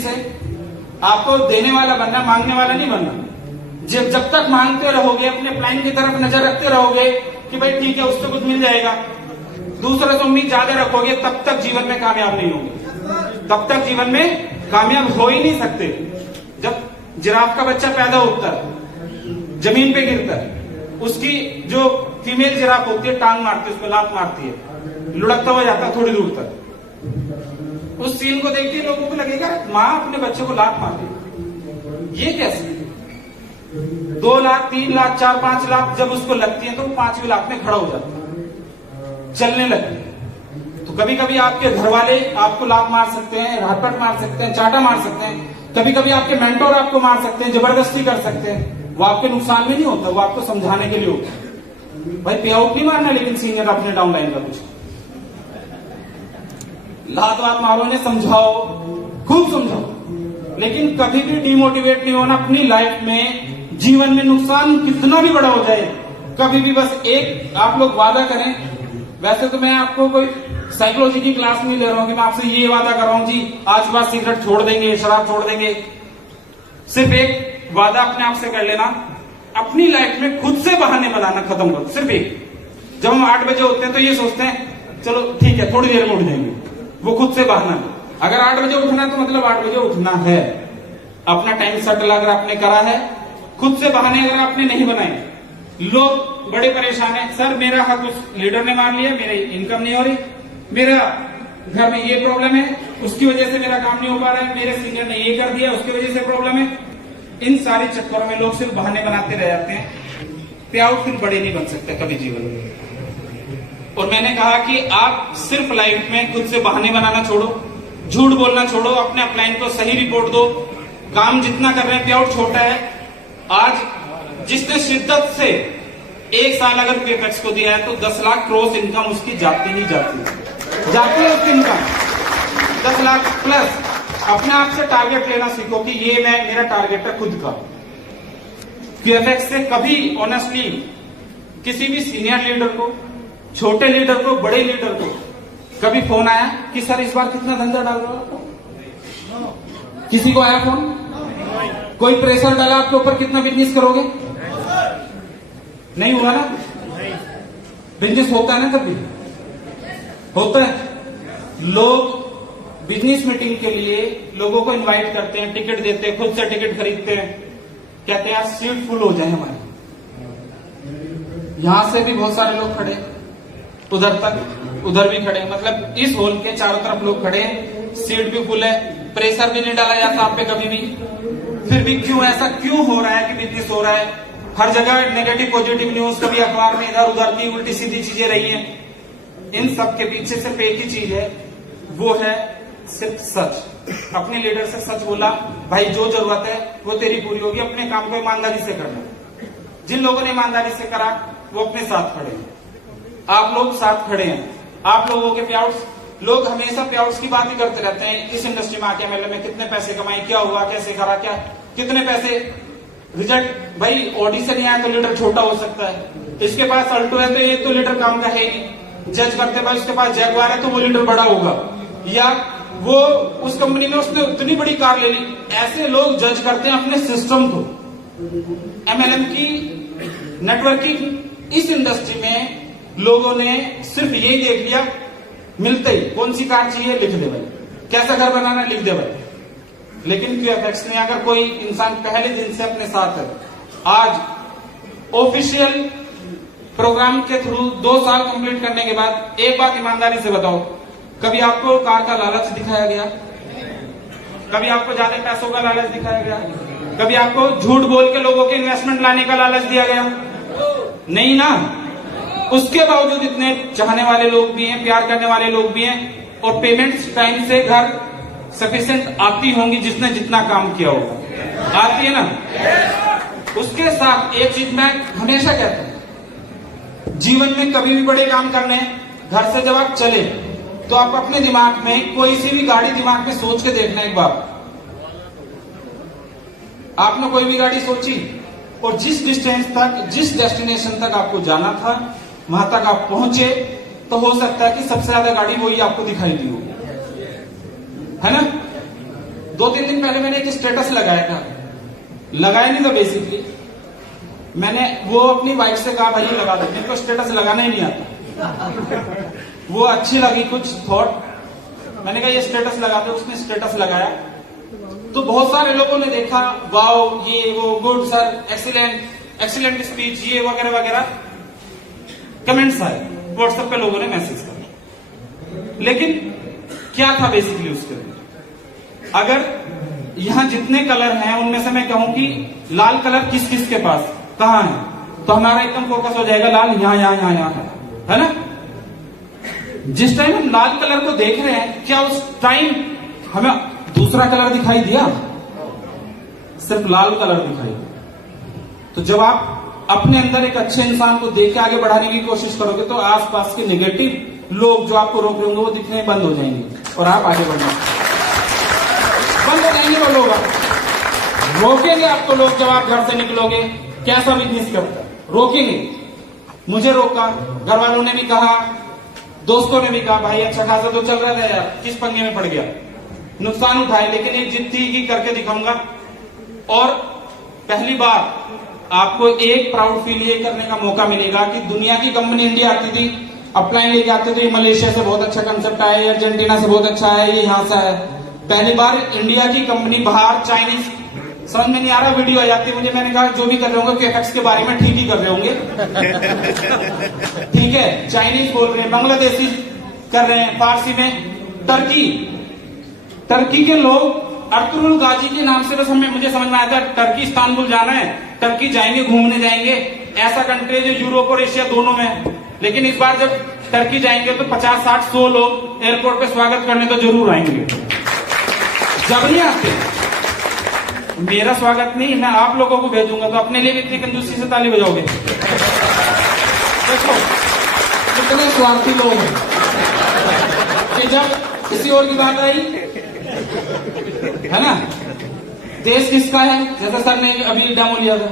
से। आपको देने वाला बनना, मांगने वाला नहीं बनना। जब तक मांगते रहोगे, अपने प्लान की तरफ नजर रखते रहोगे कि भाई ठीक है उससे कुछ मिल जाएगा, दूसरों से उम्मीद ज्यादा रखोगे, तब तक जीवन में कामयाब नहीं होगे, तब तक जीवन में कामयाब हो ही नहीं सकते। जब जिराफ का बच्चा पैदा होता है, जमीन पे गिरता है, उसकी जो फीमेल जिराफ होती है टांग मारती है, उसको लात मारती है, लुढ़कता हुआ जाता है थोड़ी दूर तक। उस सीन को देखते लोगों को लगेगा माँ अपने बच्चे को लात मार दी, ये कैसे? 2 लाख 3 लाख 4-5 लाख जब उसको लगती है तो 5वीं लाख में खड़ा हो जाता है, चलने लगती है। तो कभी कभी आपके घर वाले आपको लात मार सकते हैं, रापट मार सकते हैं, चाटा मार सकते हैं, कभी कभी आपके मेंटोर आपको मार सकते हैं, जबरदस्ती कर सकते हैं। वो आपके नुकसान में नहीं होता, वो आपको समझाने के लिए होता है। भाई पे आउट नहीं मारना, लेकिन सीनियर अपने डाउनलाइन का कुछ लात वात मारो, इन्हें समझाओ, खूब समझाओ, लेकिन कभी भी डिमोटिवेट नहीं होना। अपनी लाइफ में जीवन में नुकसान कितना भी बड़ा हो जाए, कभी भी बस एक आप लोग वादा करें। वैसे तो मैं आपको कोई साइकोलॉजी की क्लास नहीं ले रहा हूं कि मैं आपसे ये वादा कर रहा हूं जी आज के बाद सिगरेट छोड़ देंगे, शराब छोड़ देंगे। सिर्फ एक वादा अपने आप से कर लेना, अपनी लाइफ में खुद से बहाने बनाना खत्म करो। सिर्फ एक, जब हम 8 बजे होते हैं तो ये सोचते हैं चलो ठीक है थोड़ी देर में उठ जाएंगे, वो खुद से बहाना। अगर 8 बजे उठना है तो मतलब 8 बजे उठना है, अपना टाइम सेटल अगर आपने करा है। खुद से बहाने अगर आपने नहीं बनाए, लोग बड़े परेशान है, सर मेरा हक उस लीडर ने मान लिया, मेरी इनकम नहीं हो रही, मेरा घर में ये प्रॉब्लम है, उसकी वजह से मेरा काम नहीं हो पा रहा है, मेरे सीनियर ने ये कर दिया उसकी वजह से प्रॉब्लम है। इन सारे चक्करों में लोग सिर्फ बहाने बनाते रह जाते हैं, पे आउट फिर बड़े नहीं बन सकते कभी जीवन में। और मैंने कहा कि आप सिर्फ लाइफ में खुद से बहाने बनाना छोड़ो, झूठ बोलना छोड़ो, अपने अपलाइन को सही रिपोर्ट दो, काम जितना कर रहे हैं पे आउट छोटा है। आज जिसने शिद्दत से 1 साल अगर पेपेक्स को दिया है तो 10 लाख क्रॉस इनकम उसकी जाती ही जाती है उसकी इनकम 10 लाख प्लस। अपने आप से टारगेट लेना सीखो कि ये मैं मेरा टारगेट है खुद का। पीएफएक्स से कभी ऑनेस्टली किसी भी सीनियर लीडर को, छोटे लीडर को, बड़े लीडर को कभी फोन आया कि सर इस बार कितना धंधा डाल रहे हो आपको? किसी को आया फोन? कोई प्रेशर डाला आपके ऊपर कितना बिजनेस करोगे? नहीं हुआ ना? बिजनेस होता है ना, कभी होता है। लोग बिजनेस मीटिंग के लिए लोगों को इनवाइट करते हैं, टिकट देते हैं, खुद से टिकट खरीदते हैं, कहते हैं यार सीट फुल हो जाए हमारी। यहां से भी बहुत सारे लोग खड़े, उधर तक उधर भी खड़े, मतलब इस हॉल के चारों तरफ लोग खड़े हैं, सीट भी फुल है, प्रेशर भी नहीं डाला जाता आप पे कभी भी। फिर भी क्यों ऐसा क्यों हो रहा है कि बिजनेस हो रहा है? हर जगह नेगेटिव पॉजिटिव न्यूज, कभी अखबार में इधर उधर की उल्टी सीधी चीजें रही हैं। इन सब के पीछे सिर्फ एक ही चीज है, वो है सिर्फ सच। अपने लीडर से सच बोला, भाई जो जरूरत है वो तेरी पूरी होगी, अपने काम को ईमानदारी से करना। जिन लोगों ने ईमानदारी से करा वो अपने साथ खड़े हैं, आप लोग साथ खड़े हैं। आप लोगों के पे आउट्स, लोग हमेशा पे आउट्स की बात ही करते रहते हैं। इस इंडस्ट्री में आके एमएलए में कितने पैसे कमाए, क्या हुआ, कैसे करा, क्या कितने पैसे रिजल्ट। भाई ऑडी से नहीं आया तो लीडर छोटा हो सकता है, इसके पास अल्टो है तो ये तो लीडर काम का है ही नहीं। जज करते भाई उसके पास जैगवार है तो वो लीडर बड़ा होगा, या वो उस कंपनी में उसने उतनी बड़ी कार ले ली। ऐसे लोग जज करते हैं अपने सिस्टम को। एमएलएम की नेटवर्किंग इस इंडस्ट्री में लोगों ने सिर्फ यही देख लिया, मिलते ही कौन सी कार चाहिए लिख दे भाई, कैसा घर बनाना लिख दे भाई। लेकिन क्यूएफएक्स में अगर कोई इंसान पहले दिन से अपने साथ है, आज ऑफिशियल प्रोग्राम के थ्रू 2 साल कंप्लीट करने के बाद एक बात ईमानदारी से बताओ, कभी आपको कार का लालच दिखाया गया? कभी आपको ज्यादा पैसों का लालच दिखाया गया? कभी आपको झूठ बोल के लोगों के इन्वेस्टमेंट लाने का लालच दिया गया? नहीं ना। उसके बावजूद इतने चाहने वाले लोग भी हैं, प्यार करने वाले लोग भी हैं, और पेमेंट्स टाइम से घर सफिशिएंट आती होंगी जिसने जितना काम किया होगा। आती है ना? उसके साथ एक चीज मैं हमेशा कहता हूं, जीवन में कभी भी बड़े काम करने हैं, घर से जब आप चले तो आप अपने दिमाग में कोई सी भी गाड़ी दिमाग में सोच के देखना एक बार। आपने कोई भी गाड़ी सोची और जिस डिस्टेंस तक, जिस डेस्टिनेशन तक आपको जाना था वहां तक आप पहुंचे, तो हो सकता है कि सबसे ज्यादा गाड़ी वही आपको दिखाई दी हो, है ना? 2-3 दिन पहले मैंने एक स्टेटस लगाया था, लगाया नहीं था बेसिकली, मैंने वो अपनी वाइफ से कहा भाई लगा दो, मेरे को स्टेटस लगाना ही नहीं आता। वो अच्छी लगी कुछ थॉट, मैंने कहा ये स्टेटस लगा दो, उसने स्टेटस लगाया तो बहुत सारे लोगों ने देखा, वाओ ये वो, good sir, excellent excellent speech, ये वगैरह वगैरह कमेंट्स आए, व्हाट्सएप पे लोगों ने मैसेज किया। लेकिन क्या था बेसिकली उसके अंदर? अगर यहां जितने कलर हैं उनमें से मैं कहूं कि लाल कलर किस किस के पास कहां है, तो हमारा एकदम फोकस हो जाएगा लाल यहां यहां यहां यहां है ना। जिस टाइम हम लाल कलर को देख रहे हैं, क्या उस टाइम हमें दूसरा कलर दिखाई दिया? सिर्फ लाल कलर दिखाई दिया। तो जब आप अपने अंदर एक अच्छे इंसान को देख के आगे बढ़ाने की कोशिश करोगे तो आसपास के नेगेटिव लोग जो आपको रोक रहे होंगे वो दिखने बंद हो जाएंगे और आप आगे बढ़ना बंद हो जाएंगे। वो लोग रोकेंगे आपको, लोग जब आप घर से निकलोगे, कैसा बिजनेस करता, रोकेंगे। मुझे रोका, घर वालों ने भी कहा, दोस्तों ने भी कहा भाई अच्छा खासा तो चल रहा था यार, किस पंगे में पड़ गया, नुकसान उठाए, लेकिन एक जिद थी कि करके दिखाऊंगा। और पहली बार आपको एक प्राउड फील ये करने का मौका मिलेगा कि दुनिया की कंपनी इंडिया आती थी, अपलाइन लेके आते थे, मलेशिया से बहुत अच्छा कंसेप्ट आया, अर्जेंटीना से बहुत अच्छा है, ये यहां से है। पहली बार इंडिया की कंपनी बाहर, चाइनीज, समझ में नहीं आ रहा, वीडियो आ जाती मुझे, मैंने कहा जो भी कर रहे होंगे QFX के बारे में ठीक ही कर रहे होंगे। ठीक है, चाइनीज बोल रहे हैं, बांग्लादेशी कर रहे हैं, फारसी में, टर्की के लोग अर्तुरुल गाजी के नाम से, बस मुझे समझ में आया था टर्की इस्तांबुल जाना है, टर्की जाएंगे, घूमने जाएंगे, ऐसा कंट्री है जो यूरोप और एशिया दोनों में है। लेकिन इस बार जब टर्की जाएंगे तो 50, 60, 100 लोग एयरपोर्ट पे स्वागत करने तो जरूर आएंगे। जब नहीं आते, मेरा स्वागत नहीं, मैं आप लोगों को भेजूंगा, तो अपने लिए भी इतनी कंजूसी से ताली बजाओगे? देखो कितने स्वार्थी लोग हैं कि जब किसी और की बात आई, है ना, देश किसका है, जैसा सर ने अभी डेमो लिया था,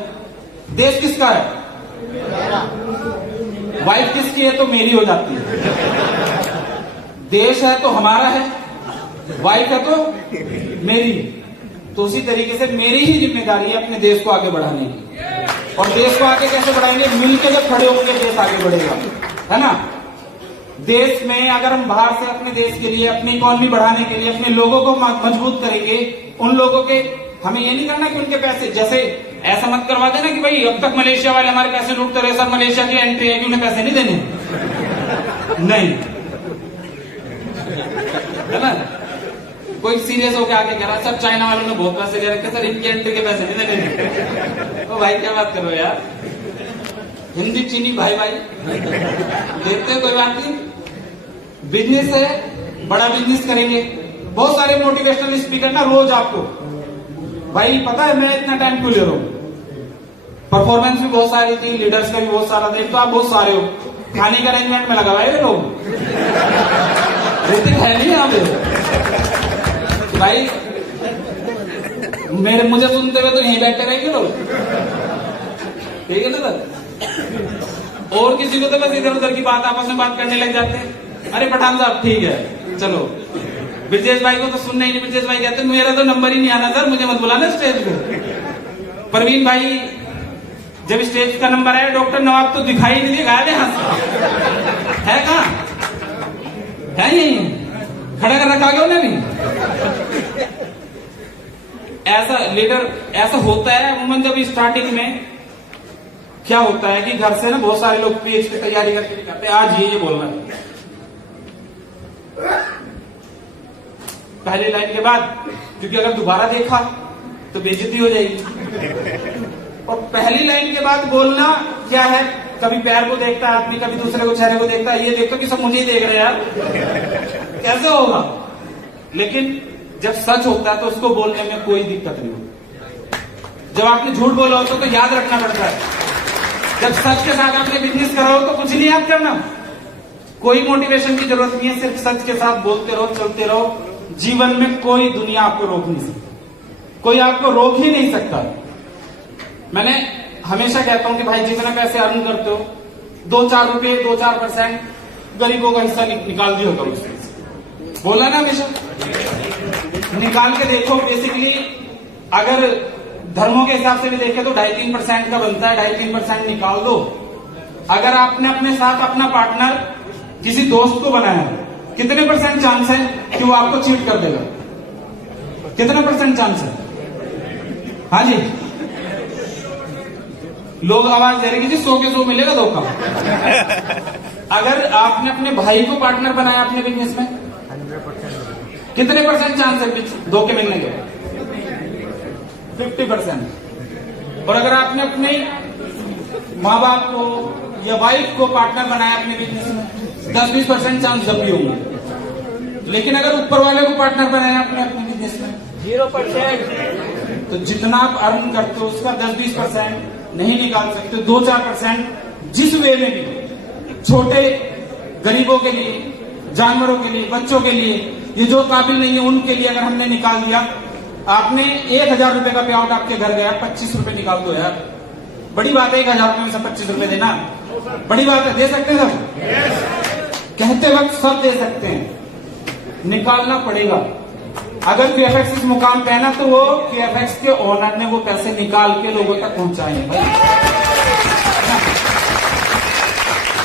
देश किसका है, वाइफ किसकी है, तो मेरी हो जाती है। देश है तो हमारा है, वाइफ है तो मेरी। तो उसी तरीके से मेरी ही जिम्मेदारी है अपने देश को आगे बढ़ाने की। और देश को आगे कैसे बढ़ाएंगे? मिलकर जब खड़े होंगे देश आगे बढ़ेगा, है ना। देश में अगर हम बाहर से अपने देश के लिए, अपनी इकोनॉमी बढ़ाने के लिए, अपने लोगों को मजबूत करेंगे, उन लोगों के, हमें ये नहीं करना कि उनके पैसे, जैसे ऐसा मत करवा देना कि भाई अब तक मलेशिया वाले हमारे पैसे लूटते रहे, सर मलेशिया की एंट्री है कि उन्हें पैसे नहीं देने, नहीं, है ना। कोई सीरियस होकर आके कह रहा सर चाइना वालों ने बहुत पैसे ले रखे, सर इनकी एंट्री के पैसे नहीं देने। तो भाई क्या बात करो यार, हिंदी चीनी भाई भाई देखते हैं, कोई बात नहीं, बिजनेस है, बड़ा बिजनेस करेंगे। बहुत सारे मोटिवेशनल स्पीकर ना रोज आपको, भाई पता है मैं इतना टाइम क्यों ले रहा हूं, परफॉर्मेंस भी बहुत सारी थी, लीडर्स का भी बहुत सारा था, तो आप बहुत सारे हो, खाने का अरेंजमेंट में लगा हुआ है लोग, ऋतिक है नहीं यहाँ पे भाई, मुझे सुनते हुए तो यहीं बैठे रहेंगे लोग, ठीक है ना सर। और किसी को तो बस इधर उधर की बात, आपस में बात करने लग जाते हैं, अरे पठान साहब ठीक है चलो। ब्रजेश भाई को तो सुनना ही नहीं, ब्रजेश भाई कहते मेरा तो नंबर ही नहीं आना सर, मुझे मत बुलाना स्टेज पे। परवीन भाई जब स्टेज का नंबर आया, डॉक्टर नवाब तो दिखाई नहीं दिया, गायब है कहाँ, है यही खड़ा कर रखा गया उन्हें भी। ऐसा लीडर ऐसा होता है अमूमन, जब स्टार्टिंग में क्या होता है कि घर से ना बहुत सारे लोग पेज की तैयारी करके निकलते हैं, आज ये बोलना है, पहली लाइन के बाद, क्योंकि अगर दोबारा देखा तो बेइज्जती हो जाएगी। और पहली लाइन के बाद बोलना क्या है, कभी पैर को देखता है आदमी, कभी दूसरे को चेहरे को देखता है, ये देखता कि सब मुझे ही देख रहे हैं यार, कैसे होगा। लेकिन जब सच होता है तो उसको बोलने में कोई दिक्कत नहीं होती। जब आपने झूठ बोला हो तो याद रखना पड़ता है, जब सच के साथ आपने बिजनेस करा हो तो कुछ नहीं याद करना, कोई मोटिवेशन की जरूरत नहीं है, सिर्फ सच के साथ बोलते रहो, चलते रहो। जीवन में कोई दुनिया आपको रोक नहीं सकती, कोई आपको रोक ही नहीं सकता। मैंने हमेशा कहता हूं कि भाई जितने पैसे अर्न करते हो, 2-4 रुपए, 2-4% गरीबों का हिस्सा निकाल दिया करो, बोला ना हमेशा। निकाल के देखो। बेसिकली अगर धर्मों के हिसाब से भी देखें तो 2.5-3% का बनता है, 2.5-3% निकाल दो। अगर आपने अपने साथ अपना पार्टनर किसी दोस्त को बनाया है, कितने % चांस है कि वो आपको चीट कर देगा? कितना % चांस है? हाँ जी, लोग आवाज दे रहे कि जी 100 के 100 मिलेगा धोखा। अगर आपने अपने भाई को पार्टनर बनाया अपने बिजनेस में, 100% कितने % चांस है धोखे मिलने के? 50%। और अगर आपने अपने माँ बाप को या वाइफ को पार्टनर बनाया अपने बिजनेस में, 10-20% चांस जब भी होंगे। लेकिन अगर ऊपर वाले को पार्टनर बनाया अपने बिजनेस में, 0%। तो जितना आप अर्न करते हो उसका 10-20% नहीं निकाल सकते। 2-4% जिस वे में भी, छोटे गरीबों के लिए, जानवरों के लिए, बच्चों के लिए, ये जो काबिल नहीं है उनके लिए अगर हमने निकाल दिया। आपने 1,000 रुपए का पे आउट आपके घर गया, 25 रुपए निकाल दो यार। बड़ी बात है 1,000 रुपए में से 25 रुपए देना, बड़ी बात है। दे सकते हैं सब? कहते वक्त सब दे सकते हैं, निकालना पड़ेगा। अगर QFX इस मुकाम पे है ना, तो वो QFX के ओनर ने वो पैसे निकाल के लोगों तक पहुंचाए हैं भाई।